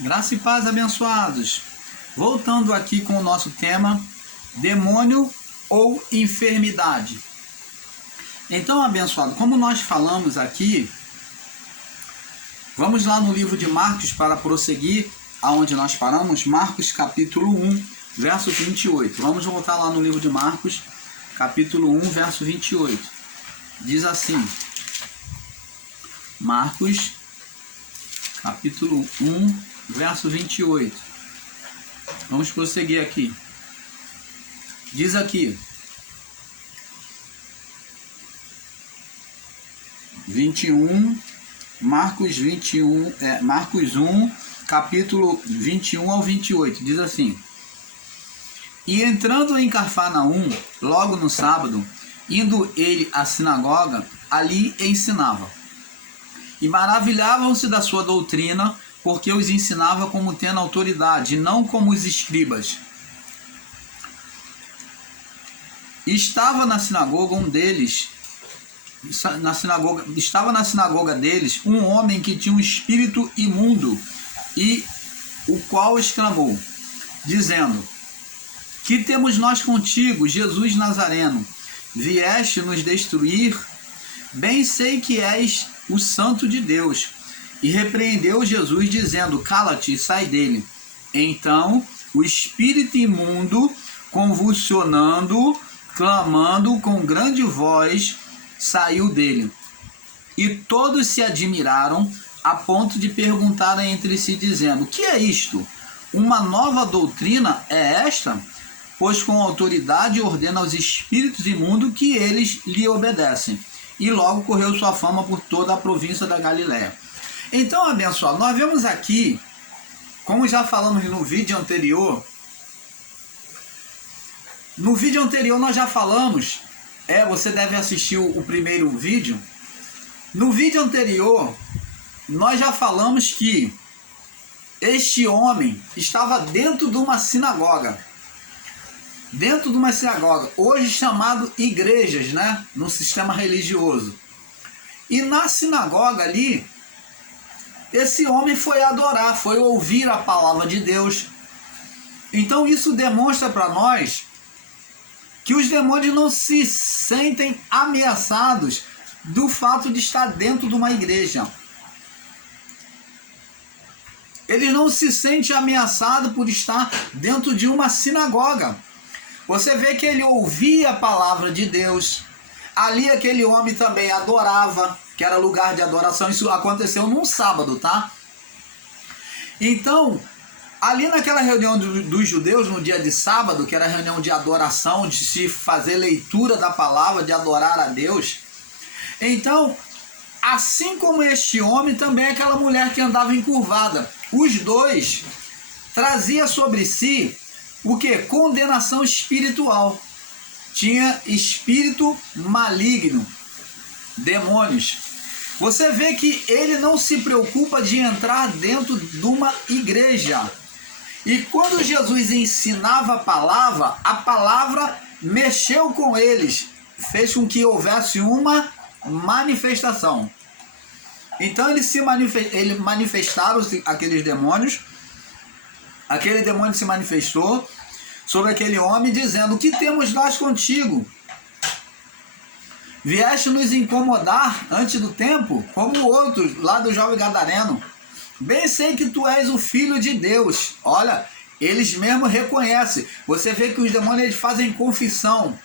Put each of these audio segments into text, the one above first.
Graça e paz, abençoados. Voltando aqui com o nosso tema, demônio ou enfermidade. Então, abençoado, como nós falamos aqui, vamos lá no livro de Marcos para prosseguir aonde nós paramos, Marcos capítulo 1, verso 28. Vamos voltar lá no livro de Marcos, capítulo 1, verso 28. Diz assim, Marcos capítulo 1, verso 28. Vamos prosseguir aqui. Diz aqui, 21, Marcos 21, Marcos 1, capítulo 21 ao 28, diz assim: E entrando em Cafarnaum, logo no sábado, indo ele à sinagoga, ali ensinava. E maravilhavam-se da sua doutrina, porque os ensinava como tendo autoridade, e não como os escribas. E estava na sinagoga deles um homem que tinha um espírito imundo, e o qual exclamou, dizendo: Que temos nós contigo, Jesus Nazareno? Vieste nos destruir? Bem sei que és o Santo de Deus. E repreendeu Jesus, dizendo: Cala-te e sai dele. Então o espírito imundo, convulsionando, clamando com grande voz, saiu dele. E todos se admiraram, a ponto de perguntar entre si, dizendo: Que é isto? Uma nova doutrina é esta? Pois com autoridade ordena aos espíritos imundos que eles lhe obedecem. E logo correu sua fama por toda a província da Galiléia. Então, abençoado, nós vemos aqui, como já falamos no vídeo anterior, nós já falamos, você deve assistir o primeiro vídeo. No vídeo anterior, nós já falamos que este homem estava dentro de uma sinagoga. Hoje chamado igrejas, né? No sistema religioso. E na sinagoga ali, esse homem foi adorar, foi ouvir a palavra de Deus. Então isso demonstra para nós que os demônios não se sentem ameaçados do fato de estar dentro de uma igreja. Eles não se sentem ameaçados por estar dentro de uma sinagoga. Você vê que ele ouvia a palavra de Deus. Ali aquele homem também adorava, que era lugar de adoração. Isso aconteceu num sábado, tá? Então, ali naquela reunião dos judeus, no dia de sábado, que era a reunião de adoração, de se fazer leitura da palavra, de adorar a Deus. Então, assim como este homem, também aquela mulher que andava encurvada. Os dois traziam sobre si o que? Condenação espiritual. Tinha espírito maligno, demônios. Você vê que ele não se preocupa de entrar dentro de uma igreja. E quando Jesus ensinava a palavra mexeu com eles, fez com que houvesse uma manifestação. Então eles manifestaram aqueles demônios. Aquele demônio se manifestou sobre aquele homem, dizendo: Que temos nós contigo? Vieste nos incomodar antes do tempo, como outros lá do jovem gadareno. Bem sei que tu és o Filho de Deus. Olha, eles mesmos reconhecem. Você vê que os demônios eles fazem confissão.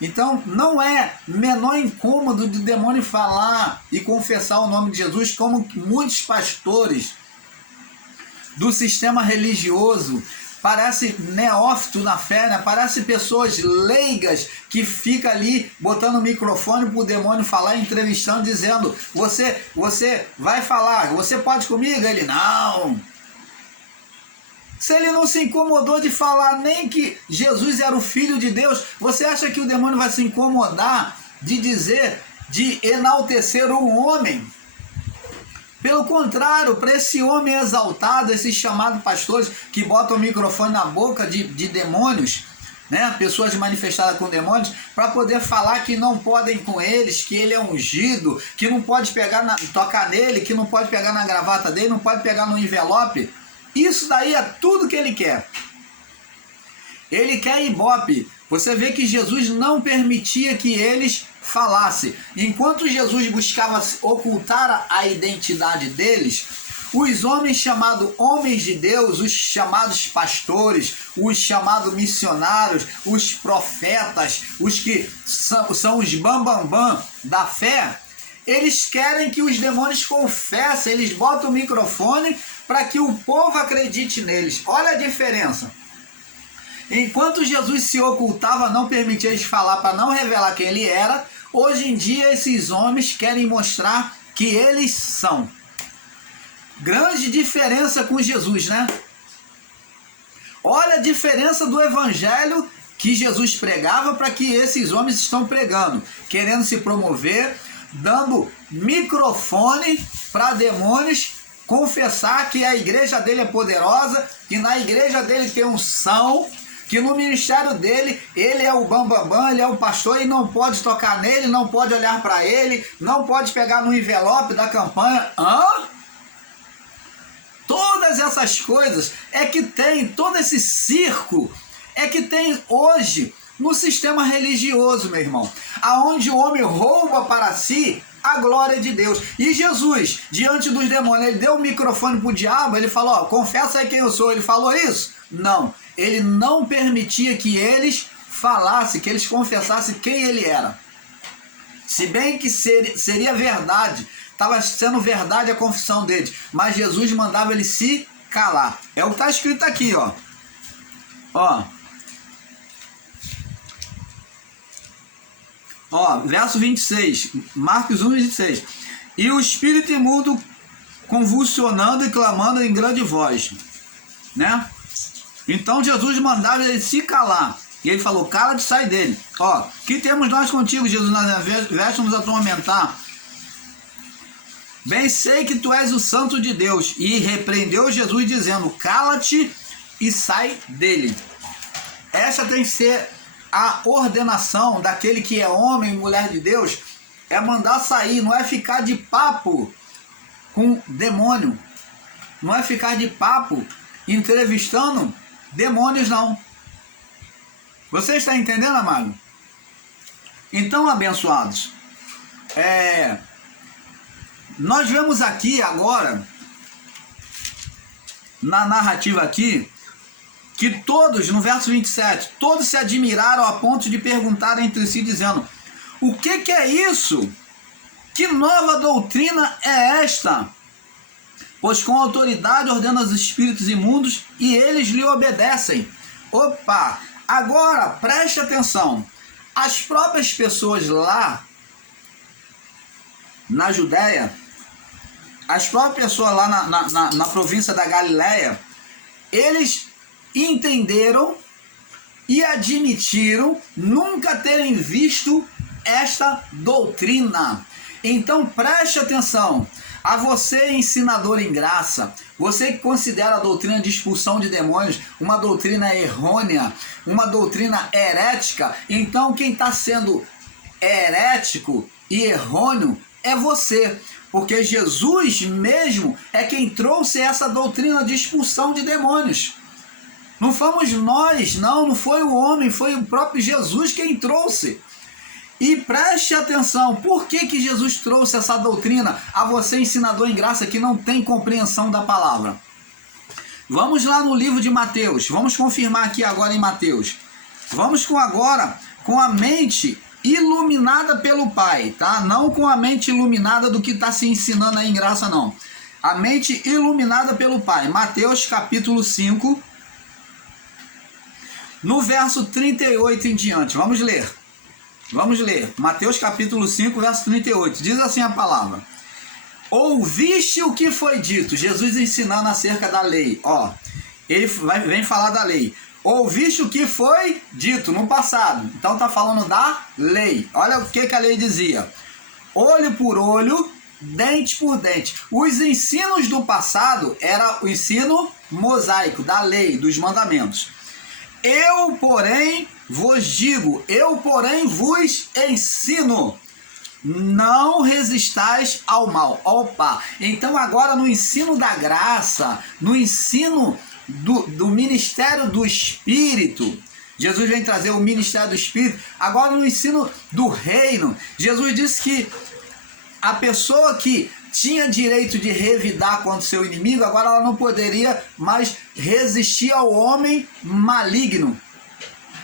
Então não é menor incômodo do demônio falar e confessar o nome de Jesus, como muitos pastores do sistema religioso, parece neófito na fé, né? Parece pessoas leigas que ficam ali botando o microfone para o demônio falar, entrevistando, dizendo: você vai falar, você pode comigo? Ele: não. Se ele não se incomodou de falar nem que Jesus era o Filho de Deus, você acha que o demônio vai se incomodar de dizer, de enaltecer um homem? Pelo contrário, para esse homem exaltado, esses chamados pastores que botam o microfone na boca de demônios, né? Pessoas manifestadas com demônios, para poder falar que não podem com eles, que ele é ungido, que não pode tocar nele, que não pode pegar na gravata dele, não pode pegar no envelope. Isso daí é tudo que ele quer. Ele quer ibope. Você vê que Jesus não permitia que eles falassem. Enquanto Jesus buscava ocultar a identidade deles, os homens chamados homens de Deus, os chamados pastores, os chamados missionários, os profetas, os que são os bambambam da fé, eles querem que os demônios confessem, eles botam o microfone para que o povo acredite neles. Olha a diferença. Enquanto Jesus se ocultava, não permitia eles falar para não revelar quem ele era, hoje em dia esses homens querem mostrar que eles são. Grande diferença com Jesus, né? Olha a diferença do evangelho que Jesus pregava para que esses homens estão pregando, querendo se promover, dando microfone para demônios confessar que a igreja dele é poderosa, que na igreja dele tem unção, que no ministério dele, ele é o bambambam, ele é o pastor e não pode tocar nele, não pode olhar para ele, não pode pegar no envelope da campanha. Todas essas coisas é que tem, todo esse circo é que tem hoje no sistema religioso, meu irmão, aonde o homem rouba para si a glória de Deus. E Jesus, diante dos demônios, ele deu o microfone para o diabo, ele falou, confessa aí quem eu sou. Ele falou isso? Não, ele não permitia que eles falassem, que eles confessassem quem ele era. Se bem que seria verdade, estava sendo verdade a confissão deles, mas Jesus mandava ele se calar. É o que está escrito aqui, verso 26, Marcos 1, 26. E o espírito imundo convulsionando e clamando em grande voz, né? Então Jesus mandava ele se calar. E ele falou, cala-te, sai dele. Que temos nós contigo, Jesus, veste-nos atormentar. Bem sei que tu és o santo de Deus. E repreendeu Jesus dizendo, cala-te e sai dele. Essa tem que ser a ordenação daquele que é homem e mulher de Deus, é mandar sair, não é ficar de papo com demônio, não é ficar de papo entrevistando demônios, não. Você está entendendo, amado? Então, abençoados, nós vemos aqui agora, na narrativa aqui, que todos, no verso 27, todos se admiraram a ponto de perguntar entre si, dizendo, o que é isso? Que nova doutrina é esta? Pois com autoridade ordena os espíritos imundos e eles lhe obedecem. Opa! Agora, preste atenção. As próprias pessoas lá na Judéia, as próprias pessoas lá na província da Galileia, eles entenderam e admitiram nunca terem visto esta doutrina. Então preste atenção, a você ensinador em graça, você que considera a doutrina de expulsão de demônios uma doutrina errônea, uma doutrina herética, então quem está sendo herético e errôneo é você, porque Jesus mesmo é quem trouxe essa doutrina de expulsão de demônios. Não fomos nós, não foi o homem, foi o próprio Jesus quem trouxe. E preste atenção, por que Jesus trouxe essa doutrina a você, ensinador em graça, que não tem compreensão da palavra? Vamos lá no livro de Mateus, vamos confirmar aqui agora em Mateus. Vamos agora com a mente iluminada pelo Pai, tá? Não com a mente iluminada do que está se ensinando aí em graça, não. A mente iluminada pelo Pai. Mateus capítulo 5, no verso 38 em diante. Vamos ler. Vamos ler. Mateus capítulo 5, verso 38. Diz assim a palavra. Ouviste o que foi dito? Jesus ensinando acerca da lei. Ele vem falar da lei. Ouviste o que foi dito no passado. Então está falando da lei. Olha o que a lei dizia. Olho por olho, dente por dente. Os ensinos do passado era o ensino mosaico, da lei, dos mandamentos. Eu, porém, vos digo, eu, porém, vos ensino. não resistais ao mal. Opa! Então agora no ensino da graça, no ensino do ministério do Espírito, Jesus vem trazer o ministério do Espírito. Agora no ensino do reino, Jesus disse que a pessoa que tinha direito de revidar contra o seu inimigo, agora ela não poderia mais resistir ao homem maligno,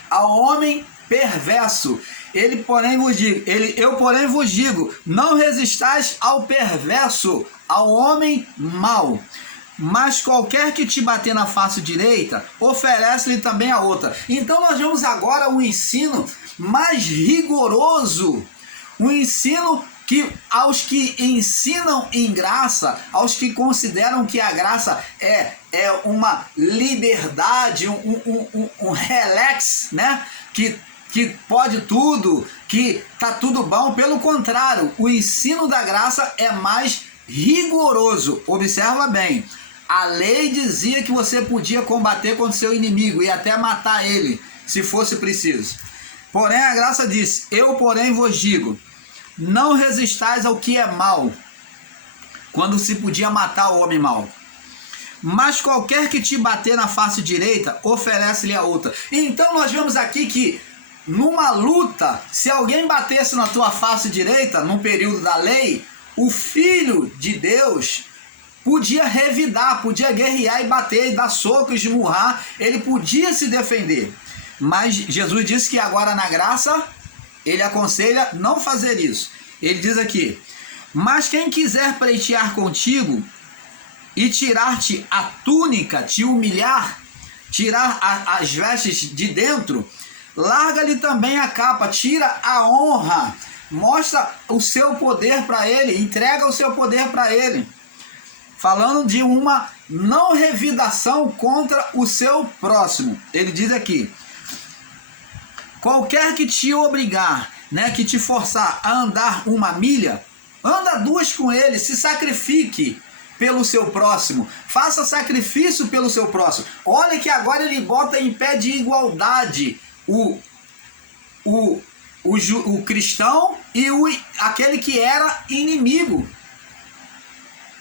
ao homem perverso. Eu porém vos digo, não resistais ao perverso, ao homem mau. Mas qualquer que te bater na face direita, oferece-lhe também a outra. Então nós vemos agora um ensino mais rigoroso, um ensino que aos que ensinam em graça, aos que consideram que a graça é uma liberdade, um relax, né? Que pode tudo, que tá tudo bom. Pelo contrário, o ensino da graça é mais rigoroso. Observa bem. A lei dizia que você podia combater contra seu inimigo e até matar ele, se fosse preciso. Porém, a graça diz: eu, porém, vos digo, não resistais ao que é mal, quando se podia matar o homem mau. Mas qualquer que te bater na face direita, oferece-lhe a outra. Então nós vemos aqui que numa luta, se alguém batesse na tua face direita, no período da lei, o Filho de Deus podia revidar, podia guerrear e bater, e dar soco, esmurrar, ele podia se defender. Mas Jesus disse que agora na graça, ele aconselha não fazer isso. Ele diz aqui: mas quem quiser pleitear contigo e tirar-te a túnica, te humilhar, tirar as vestes de dentro, larga-lhe também a capa, tira a honra, mostra o seu poder para ele, entrega o seu poder para ele. Falando de uma não revidação contra o seu próximo. Ele diz aqui: qualquer que te obrigar, né, que te forçar a andar 1 milha, anda 2 com ele, se sacrifique pelo seu próximo, faça sacrifício pelo seu próximo. Olha que agora ele bota em pé de igualdade o cristão e aquele que era inimigo.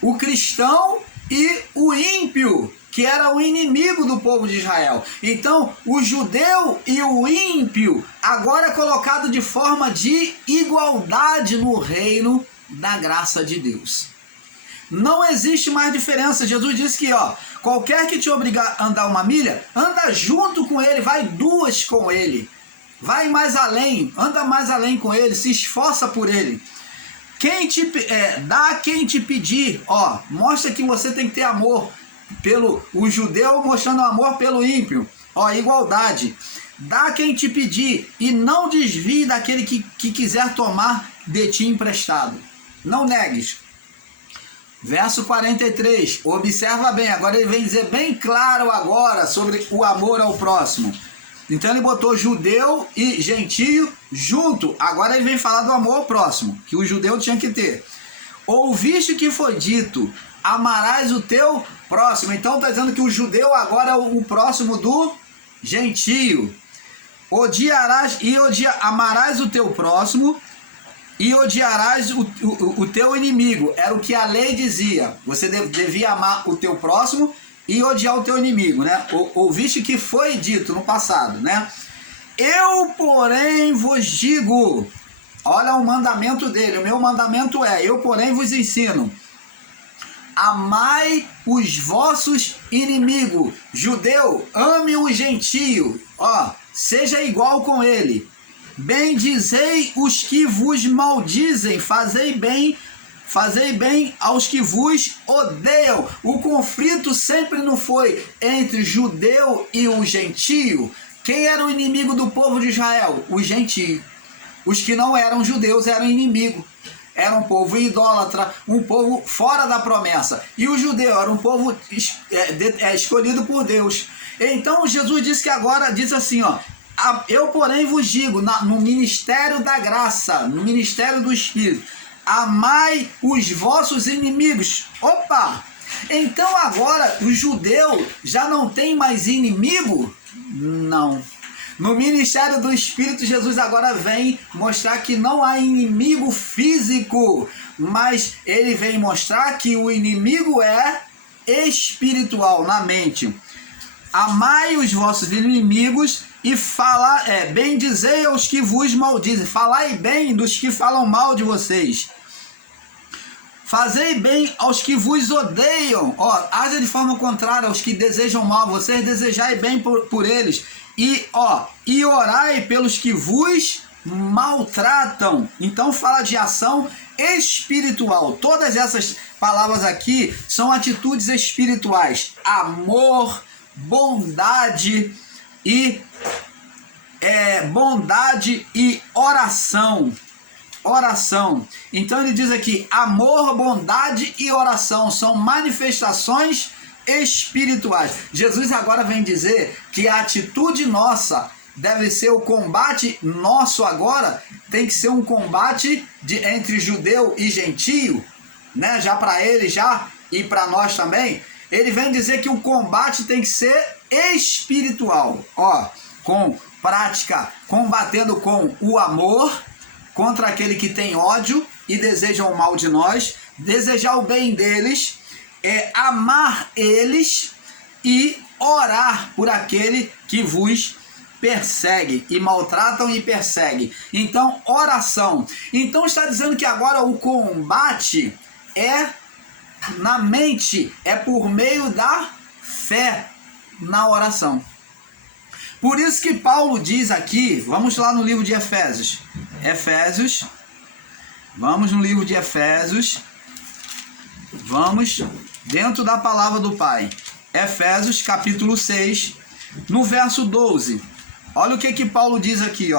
O cristão e o ímpio, que era o inimigo do povo de Israel. Então, o judeu e o ímpio, agora é colocado de forma de igualdade no reino da graça de Deus. Não existe mais diferença. Jesus disse que, qualquer que te obrigar a andar 1 milha, anda junto com ele, vai 2 com ele. Vai mais além, anda mais além com ele, se esforça por ele. Dá quem te pedir, mostra que você tem que ter amor pelo o judeu, mostrando amor pelo ímpio, igualdade. Dá quem te pedir e não desvie daquele que quiser tomar de ti emprestado. Não negues. Verso 43, observa bem, agora ele vem dizer bem claro agora sobre o amor ao próximo. Então ele botou judeu e gentio junto. Agora ele vem falar do amor ao próximo, que o judeu tinha que ter. Ouviste que foi dito, amarás o teu próximo. Então está dizendo que o judeu agora é o próximo do gentio. Amarás o teu próximo e odiarás o teu inimigo. Era o que a lei dizia. Você devia amar o teu próximo e odiar o teu inimigo, né? Ouviste que foi dito no passado, né? Eu, porém, vos digo, olha o mandamento dele, o meu mandamento é: eu, porém, vos ensino, amai os vossos inimigos. Judeu, ame o gentio, seja igual com ele. Bendizei os que vos maldizem, fazei bem aos que vos odeiam. O conflito sempre não foi entre judeu e o gentio. Quem era o inimigo do povo de Israel? O gentio. Os que não eram judeus eram inimigo. Era um povo idólatra, um povo fora da promessa. E o judeu era um povo escolhido por Deus. Então Jesus disse que agora, diz assim, eu porém vos digo, no ministério da graça, no ministério do Espírito, amai os vossos inimigos. Opa! Então agora o judeu já não tem mais inimigo? Não. No ministério do Espírito, Jesus agora vem mostrar que não há inimigo físico, mas ele vem mostrar que o inimigo é espiritual, na mente. Amai os vossos inimigos e bendizei aos que vos maldizem. Falai bem dos que falam mal de vocês. Fazei bem aos que vos odeiam. Haja de forma contrária aos que desejam mal. Vocês desejai bem por eles. E orai pelos que vos maltratam. Então fala de ação espiritual. Todas essas palavras aqui são atitudes espirituais. Amor, bondade e oração. Então ele diz aqui: amor, bondade e oração são manifestações espirituais. Jesus agora vem dizer que a atitude nossa deve ser o combate nosso agora, tem que ser um combate entre judeu e gentio, né? Já para ele e para nós também. Ele vem dizer que o combate tem que ser espiritual, com prática, combatendo com o amor contra aquele que tem ódio e deseja o mal de nós, desejar o bem deles, amar eles e orar por aquele que vos persegue e maltratam e perseguem. Então, oração. Então está dizendo que agora o combate é na mente, é por meio da fé na oração. Por isso que Paulo diz aqui, vamos lá no livro de Efésios. Vamos no livro de Efésios. Vamos dentro da palavra do Pai. Efésios capítulo 6, no verso 12. Olha o que Paulo diz aqui,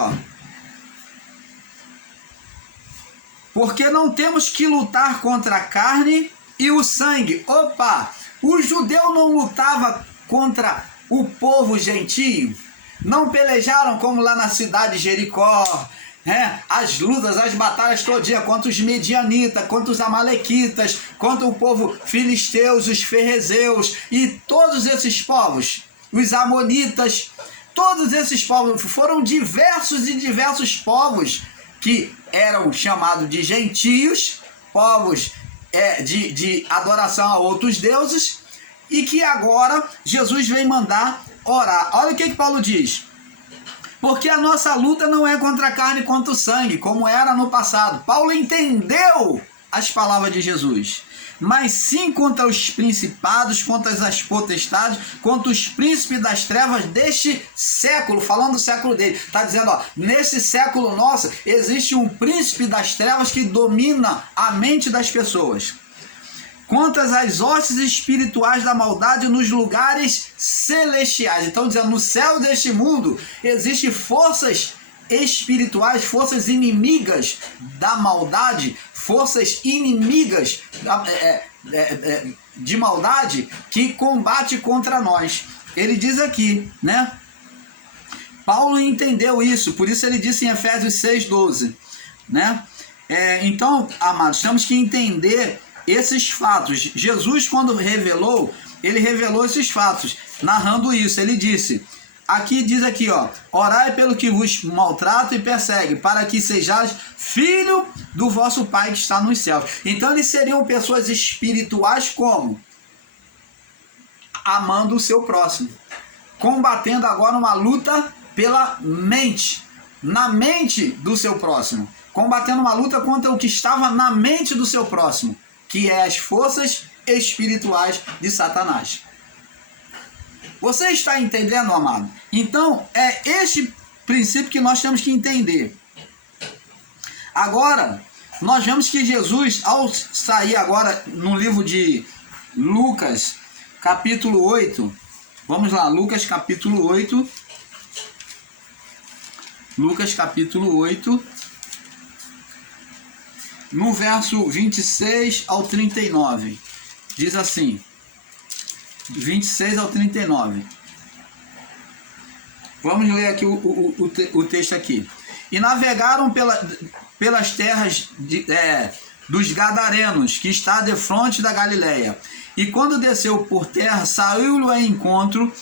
Porque não temos que lutar contra a carne e o sangue. O judeu não lutava contra o povo gentio. Não pelejaram como lá na cidade de Jericó, as lutas, as batalhas todinhas contra os medianitas, contra os amalequitas, contra o povo filisteus, os ferrezeus e todos esses povos, os amonitas. Todos esses povos foram diversos povos que eram chamados de gentios, povos de adoração a outros deuses, e que agora Jesus vem mandar orar. Olha o que Paulo diz. Porque a nossa luta não é contra a carne e contra o sangue, como era no passado. Paulo entendeu as palavras de Jesus. Mas sim contra os principados, contra as potestades, contra os príncipes das trevas deste século, falando do século dele. Está dizendo, nesse século nosso, existe um príncipe das trevas que domina a mente das pessoas. Contra as hostes espirituais da maldade nos lugares celestiais. Então, dizendo, no céu deste mundo, existem forças espirituais, forças inimigas da maldade, forças inimigas de maldade que combate contra nós. Ele diz aqui, né? Paulo entendeu isso, por isso ele disse em Efésios 6:12, né? Então, amados, temos que entender esses fatos. Jesus, quando revelou, ele revelou esses fatos, narrando isso. Ele disse, diz aqui, orai pelo que vos maltrata e persegue, para que sejais filho do vosso Pai que está nos céus. Então eles seriam pessoas espirituais como? Amando o seu próximo, combatendo agora uma luta pela mente, na mente do seu próximo, combatendo uma luta contra o que estava na mente do seu próximo, que é as forças espirituais de Satanás. Você está entendendo, amado? Então, é este princípio que nós temos que entender. Agora, nós vemos que Jesus, ao sair agora no livro de Lucas, capítulo 8, vamos lá, Lucas capítulo 8, no verso 26 ao 39, diz assim, 26 ao 39. Vamos ler aqui o texto aqui. E navegaram pelas terras dos Gadarenos, que está defronte da Galileia. E quando desceu por terra, saiu-lhe ao encontro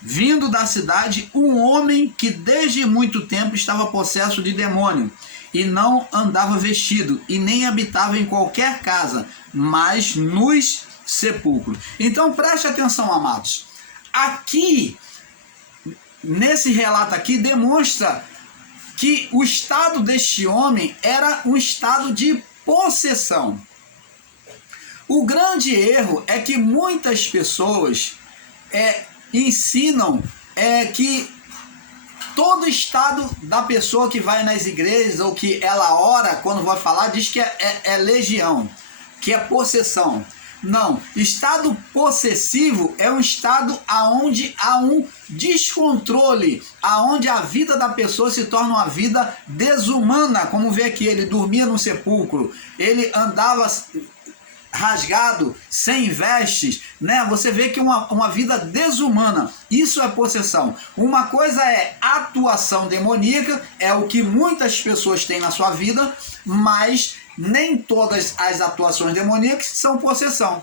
vindo da cidade, um homem que desde muito tempo estava possesso de demônio, e não andava vestido, e nem habitava em qualquer casa, mas nos sepulcros. Então preste atenção, amados. Aqui, nesse relato aqui, demonstra que o estado deste homem era um estado de possessão. O grande erro é que muitas pessoas ensinam que todo estado da pessoa que vai nas igrejas ou que ela ora, quando vai falar, diz que é legião, que é possessão. Não, estado possessivo é um estado aonde há um descontrole, aonde a vida da pessoa se torna uma vida desumana, como vê aqui, ele dormia no sepulcro, ele andava rasgado, sem vestes, né? Você vê que uma vida desumana, isso é possessão. Uma coisa é atuação demoníaca, é o que muitas pessoas têm na sua vida, mas nem todas as atuações demoníacas são possessão.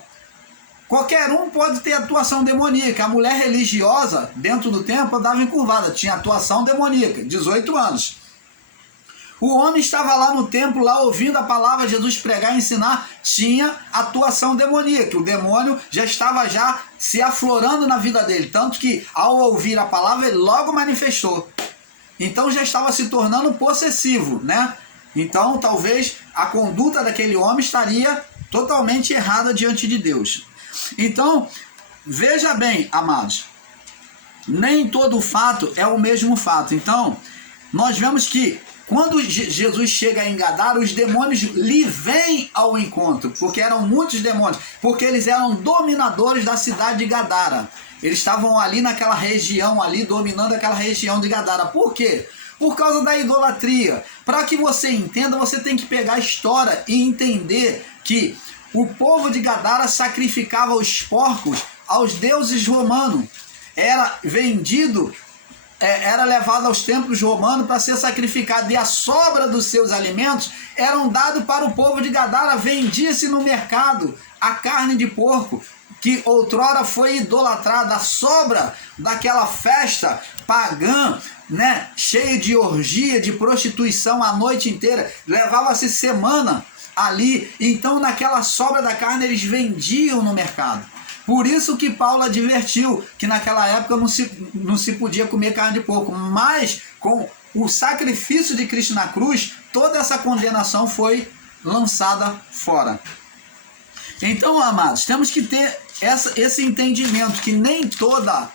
Qualquer um pode ter atuação demoníaca. A mulher religiosa, dentro do templo, andava encurvada, tinha atuação demoníaca, 18 anos. O homem estava lá no templo, lá ouvindo a palavra de Jesus pregar e ensinar, tinha atuação demoníaca. O demônio já estava se aflorando na vida dele, tanto que ao ouvir a palavra ele logo manifestou. Então já estava se tornando possessivo, né? Então talvez a conduta daquele homem estaria totalmente errada diante de Deus. Então, veja bem, amados, nem todo fato é o mesmo fato. Então, nós vemos que quando Jesus chega em Gadara, os demônios lhe vêm ao encontro, porque eram muitos demônios, porque eles eram dominadores da cidade de Gadara. Eles estavam ali naquela região, ali dominando aquela região de Gadara. Por quê? Por causa da idolatria. Para que você entenda, você tem que pegar a história e entender que o povo de Gadara sacrificava os porcos aos deuses romanos. Era vendido, era levado aos templos romanos para ser sacrificado, e a sobra dos seus alimentos eram dados para o povo de Gadara. Vendia-se no mercado a carne de porco, que outrora foi idolatrada, a sobra daquela festa pagã, né, cheia de orgia, de prostituição a noite inteira, levava-se semana ali, então naquela sobra da carne eles vendiam no mercado. Por isso que Paulo advertiu que naquela época não se podia comer carne de porco, mas com o sacrifício de Cristo na cruz, toda essa condenação foi lançada fora. Então, amados, temos que ter esse entendimento que nem toda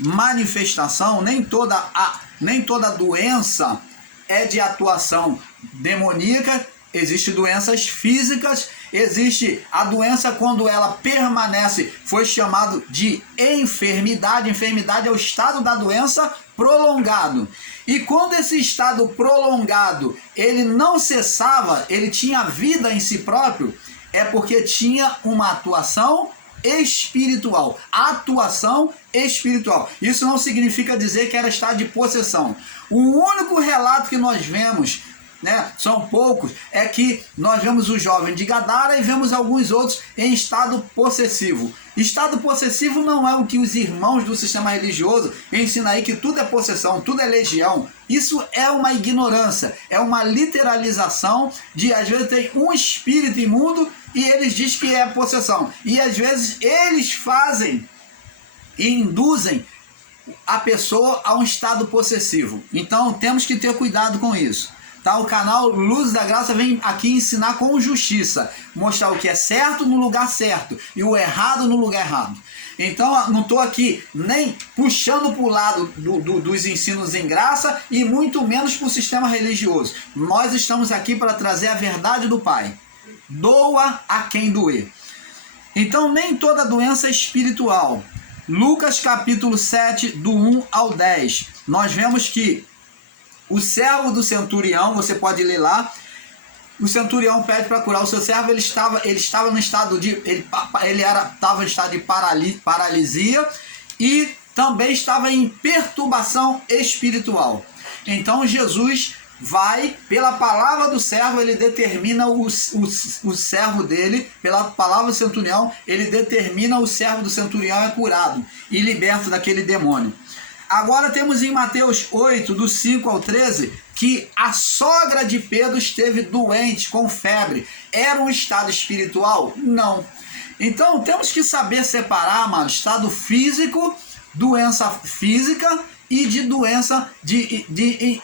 manifestação, nem toda doença é de atuação demoníaca. Existem doenças físicas, existe a doença quando ela permanece, foi chamado de enfermidade. Enfermidade é o estado da doença prolongado. E quando esse estado prolongado, ele não cessava, ele tinha vida em si próprio, é porque tinha uma atuação espiritual. Atuação espiritual. Isso não significa dizer que era estado de possessão. O único relato que nós vemos, né, são poucos, é que nós vemos o jovem de Gadara e vemos alguns outros em estado possessivo. Estado possessivo não é o que os irmãos do sistema religioso ensinam aí, que tudo é possessão, tudo é legião. Isso é uma ignorância, é uma literalização de, às vezes, tem um espírito imundo e eles dizem que é possessão. E às vezes eles fazem e induzem a pessoa a um estado possessivo. Então temos que ter cuidado com isso. Tá? O canal Luz da Graça vem aqui ensinar com justiça, mostrar o que é certo no lugar certo e o errado no lugar errado. Então não estou aqui nem puxando para o lado dos ensinos em graça e muito menos para o sistema religioso. Nós estamos aqui para trazer a verdade do Pai. Doa a quem doer. Então nem toda doença é espiritual. Lucas capítulo 7, do 1 ao 10. Nós vemos que o servo do centurião, você pode ler lá, o centurião pede para curar o seu servo. Ele estava no estado de, estava em estado de paralisia e também estava em perturbação espiritual. Então Jesus vai, pela palavra do servo, ele determina o servo dele, pela palavra do centurião, ele determina o servo do centurião é curado e liberto daquele demônio. Agora temos em Mateus 8, do 5 ao 13, que a sogra de Pedro esteve doente, com febre. Era um estado espiritual? Não. Então temos que saber separar, mano, estado físico, doença física e de doença de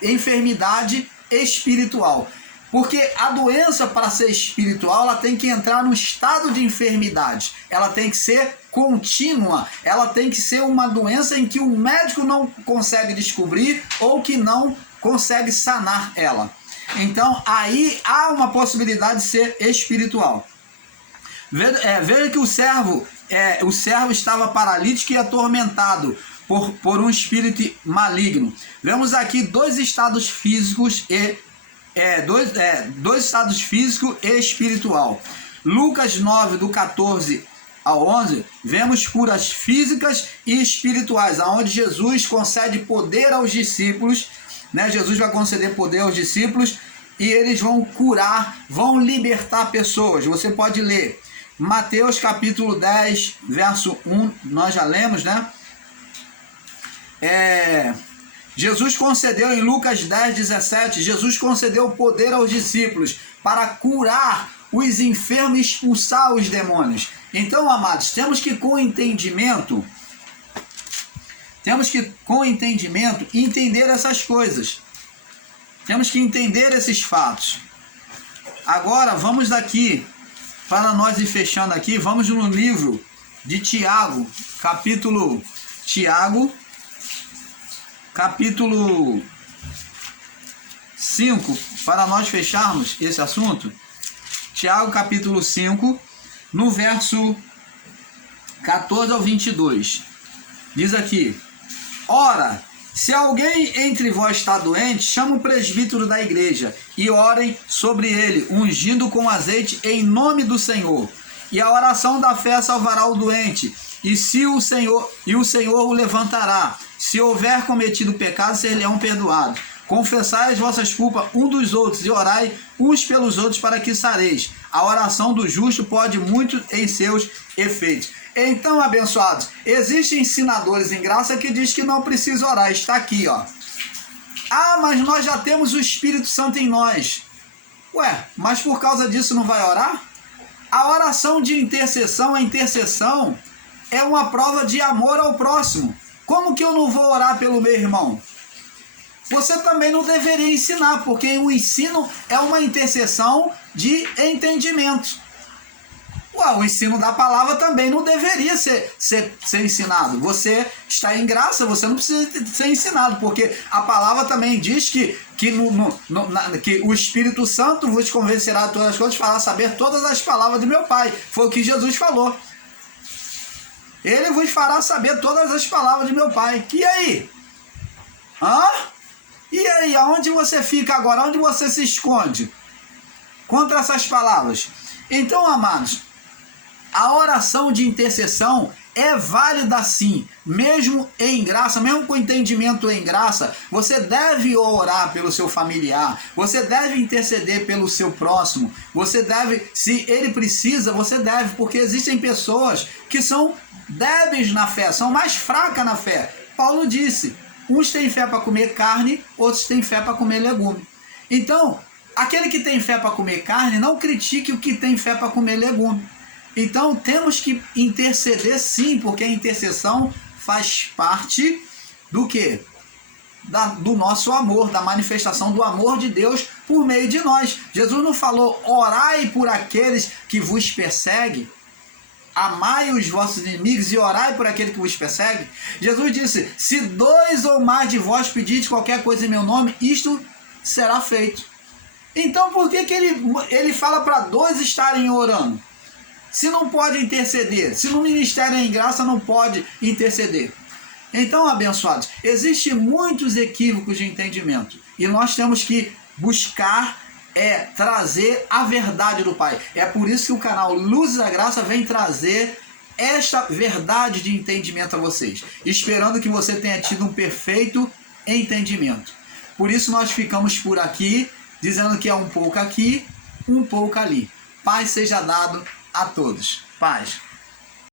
enfermidade espiritual. Porque a doença, para ser espiritual, ela tem que entrar no estado de enfermidade. Ela tem que ser contínua. Ela tem que ser uma doença em que o médico não consegue descobrir ou que não consegue sanar ela. Então, aí há uma possibilidade de ser espiritual. Veja que o servo estava paralítico e atormentado por um espírito maligno. Vemos aqui dois estados físicos dois estados físico e espiritual. Lucas 9, do 14 ao 11, vemos curas físicas e espirituais, aonde Jesus concede poder aos discípulos, né? Jesus vai conceder poder aos discípulos e eles vão curar, vão libertar pessoas. Você pode ler Mateus capítulo 10, verso 1, nós já lemos, né? Jesus concedeu em Lucas 10, 17, Jesus concedeu poder aos discípulos para curar os enfermos e expulsar os demônios. Então, amados, temos que com entendimento entender essas coisas. Temos que entender esses fatos. Agora, vamos daqui, para nós ir fechando aqui, vamos no livro de Tiago, capítulo 5, para nós fecharmos esse assunto. Tiago capítulo 5, no verso 14 ao 22. Diz aqui: ora, se alguém entre vós está doente, chama o presbítero da igreja e orem sobre ele, ungindo com azeite em nome do Senhor. E a oração da fé salvará o doente, e o Senhor o levantará. Se houver cometido pecado, ser-lhe-ão perdoado. Confessai as vossas culpas um dos outros e orai uns pelos outros para que sareis. A oração do justo pode muito em seus efeitos. Então, abençoados, existem ensinadores em graça que diz que não precisa orar. Está aqui, ó. Ah, mas nós já temos o Espírito Santo em nós. Ué, mas por causa disso não vai orar? A oração de intercessão, a intercessão é uma prova de amor ao próximo. Como que eu não vou orar pelo meu irmão? Você também não deveria ensinar, porque o ensino é uma intercessão de entendimento. O ensino da palavra também não deveria ser ensinado. Você está em graça, você não precisa ser ensinado, porque a palavra também diz que o Espírito Santo vos convencerá de todas as coisas, fará saber todas as palavras de meu Pai. Foi o que Jesus falou. Ele vos fará saber todas as palavras de meu Pai. E aí? E aí, aonde você fica agora? Onde você se esconde contra essas palavras? Então, amados, a oração de intercessão é válida sim, mesmo em graça, mesmo com entendimento em graça. Você deve orar pelo seu familiar, você deve interceder pelo seu próximo, você deve, se ele precisa, você deve, porque existem pessoas que são débeis na fé, são mais fracas na fé. Paulo disse: uns têm fé para comer carne, outros têm fé para comer legume. Então, aquele que tem fé para comer carne, não critique o que tem fé para comer legume. Então, temos que interceder sim, porque a intercessão faz parte do quê? Do nosso amor, da manifestação do amor de Deus por meio de nós. Jesus não falou: orai por aqueles que vos perseguem, amai os vossos inimigos e orai por aquele que vos persegue. Jesus disse: se 2 ou mais de vós pedirdes qualquer coisa em meu nome, isto será feito. Então, por que ele fala para 2 estarem orando? Se não pode interceder, se no ministério em graça não pode interceder. Então, abençoados, existem muitos equívocos de entendimento e nós temos que buscar trazer a verdade do Pai. É por isso que o canal Luz da Graça vem trazer esta verdade de entendimento a vocês, esperando que você tenha tido um perfeito entendimento. Por isso nós ficamos por aqui, dizendo que é um pouco aqui, um pouco ali. Paz seja dado a todos. Paz.